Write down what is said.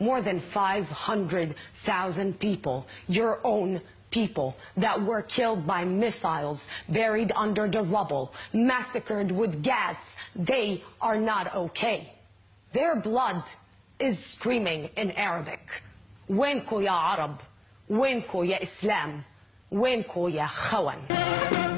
more than 500,000 people, your own people, that were killed by missiles, buried under the rubble, massacred with gas. They are not okay. Their blood is screaming in Arabic. وينكو يا عرب؟ وينكو يا إسلام؟ وينكو يا خوان؟